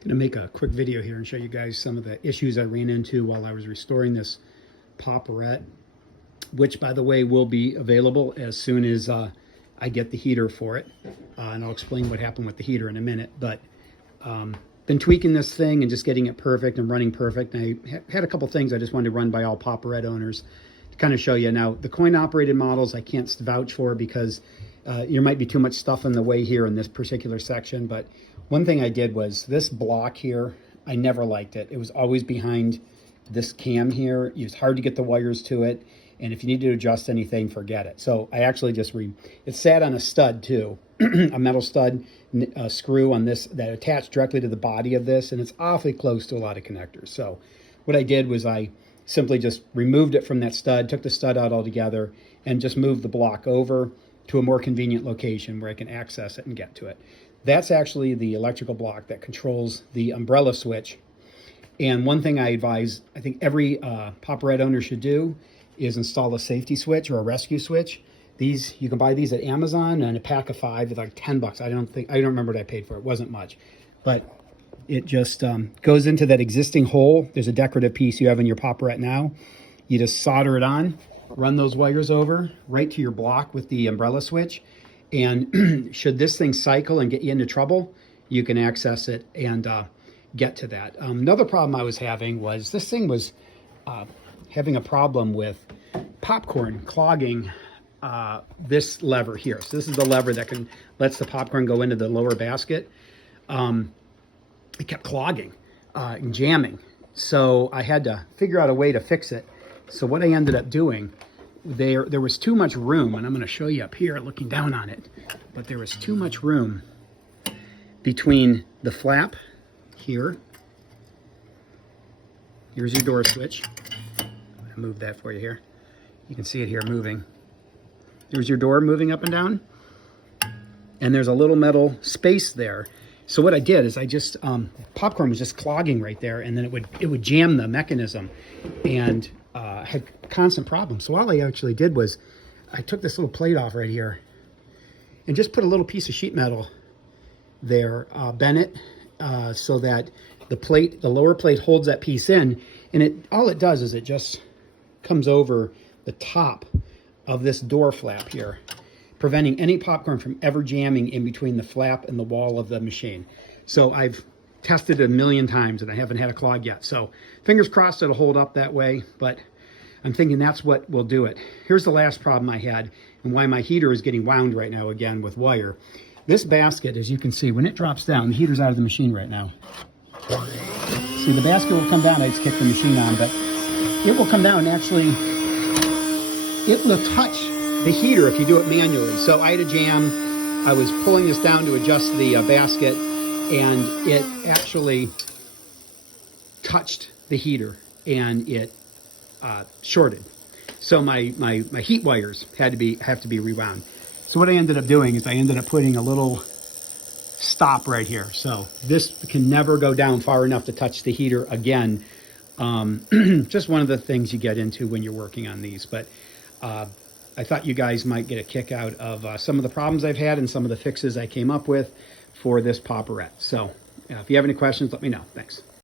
Going to make a quick video here and show you guys some of the issues I ran into while I was restoring this Popperette, which, by the way, will be available as soon as I get the heater for it. And I'll explain what happened with the heater in a minute. But been tweaking this thing and just getting it perfect and running perfect. And I had a couple things I just wanted to run by all Popperette owners to kind of show you. Now, the coin-operated models I can't vouch for because there might be too much stuff in the way here in this particular section. But one thing I did was this block here, I never liked it. It was always behind this cam here. It was hard to get the wires to it. And if you need to adjust anything, forget it. So I actually just it sat on a stud too, a metal stud screw on this that attached directly to the body of this, and it's awfully close to a lot of connectors. So what I did was I simply just removed it from that stud, took the stud out altogether, and just moved the block over to a more convenient location where I can access it and get to it. That's actually the electrical block that controls the umbrella switch. And one thing I advise, I think every Popperette owner should do, is install a safety switch or a rescue switch. These, you can buy these at Amazon, and a pack of 5 is like 10 bucks. I don't remember what I paid for it. It wasn't much. But it just goes into that existing hole. There's a decorative piece you have in your Popperette now. You just solder it on, run those wires over right to your block with the umbrella switch. And should this thing cycle and get you into trouble, you can access it and get to that. Another problem I was having was this thing was having a problem with popcorn clogging this lever here. So this is the lever that lets the popcorn go into the lower basket. It kept clogging and jamming. So I had to figure out a way to fix it. So what I ended up doing, there was too much room, and I'm going to show you up here looking down on it, but there was too much room between the flap here. Here's your door switch. I'm going to move that for you here. You can see it here moving. There's your door moving up and down, and there's a little metal space there. So what I did is I just popcorn was just clogging right there, and then it would jam the mechanism, and had constant problems. So all I actually did was I took this little plate off right here and just put a little piece of sheet metal there, bent it so that the lower plate holds that piece in, and all it does is it just comes over the top of this door flap here, preventing any popcorn from ever jamming in between the flap and the wall of the machine. So I've tested it a million times and I haven't had a clog yet. So fingers crossed it'll hold up that way, but I'm thinking that's what will do it. Here's the last problem I had and why my heater is getting wound right now again with wire. This basket, as you can see, when it drops down, the heater's out of the machine right now. See, the basket will come down. I just kicked the machine on, but it will come down. Actually, it will touch the heater if you do it manually. So I had a jam. I was pulling this down to adjust the basket, and it actually touched the heater, and it shorted. So my heat wires have to be rewound. So what I ended up doing is I ended up putting a little stop right here. So this can never go down far enough to touch the heater again. Just one of the things you get into when you're working on these. But I thought you guys might get a kick out of some of the problems I've had and some of the fixes I came up with for this Popperette. So if you have any questions, let me know. Thanks.